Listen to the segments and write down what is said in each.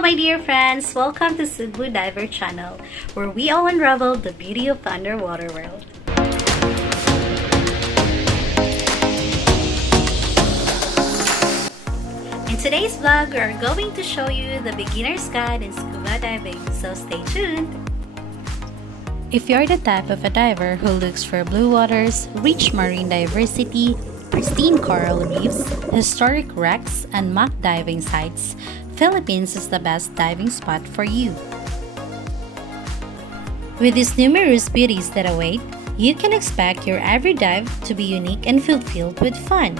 Hello my dear friends! Welcome to Scuba Diver channel, where we all unravel the beauty of the underwater world. In today's vlog, we are going to show you the beginner's guide in scuba diving, so stay tuned! If you're the type of a diver who looks for blue waters, rich marine diversity, pristine coral reefs, historic wrecks, and mock diving sites, Philippines is the best diving spot for you. With these numerous beauties that await, you can expect your every dive to be unique and filled with fun.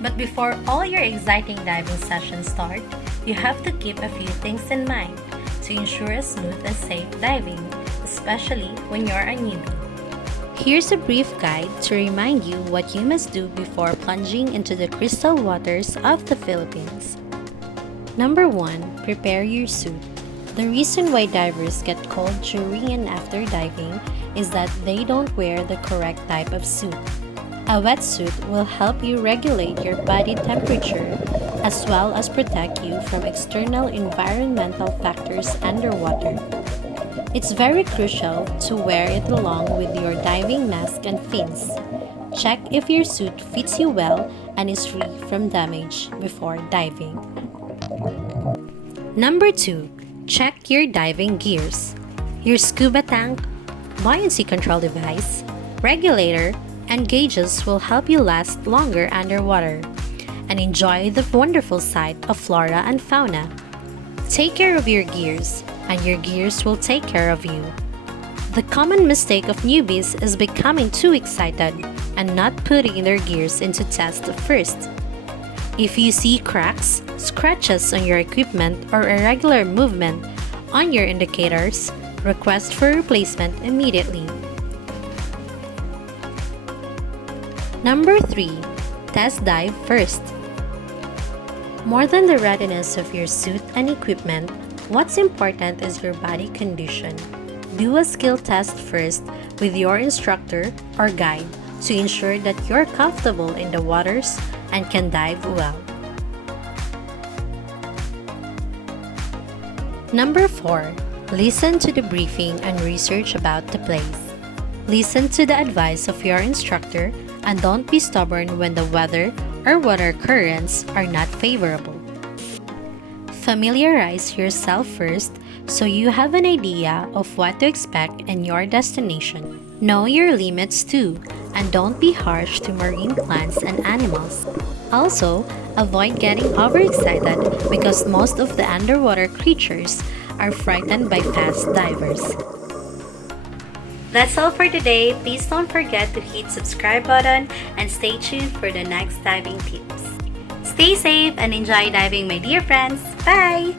But before all your exciting diving sessions start, you have to keep a few things in mind to ensure a smooth and safe diving, especially when you're a newbie. Here's a brief guide to remind you what you must do before plunging into the crystal waters of the Philippines. Number 1. Prepare your suit. The reason why divers get cold during and after diving is that they don't wear the correct type of suit. A wetsuit will help you regulate your body temperature as well as protect you from external environmental factors underwater. It's very crucial to wear it along with your diving mask and fins. Check if your suit fits you well and is free from damage before diving. Number 2. Check your diving gears. Your scuba tank, buoyancy control device, regulator, and gauges will help you last longer underwater and enjoy the wonderful sight of flora and fauna. Take care of your gears, and your gears will take care of you. The common mistake of newbies is becoming too excited and not putting their gears into test first. If you see cracks, scratches on your equipment, or irregular movement on your indicators, request for replacement immediately. Number 3. Test dive first. More than the readiness of your suit and equipment, what's important is your body condition. Do a skill test first with your instructor or guide to ensure that you're comfortable in the waters and can dive well. Number 4. Listen to the briefing and research about the place. Listen to the advice of your instructor and don't be stubborn when the weather or water currents are not favorable. Familiarize yourself first so you have an idea of what to expect in your destination. Know your limits too, and don't be harsh to marine plants and animals. Also, avoid getting overexcited because most of the underwater creatures are frightened by fast divers. That's all for today. Please don't forget to hit subscribe button and stay tuned for the next diving tips. Stay safe and enjoy diving, my dear friends. Bye!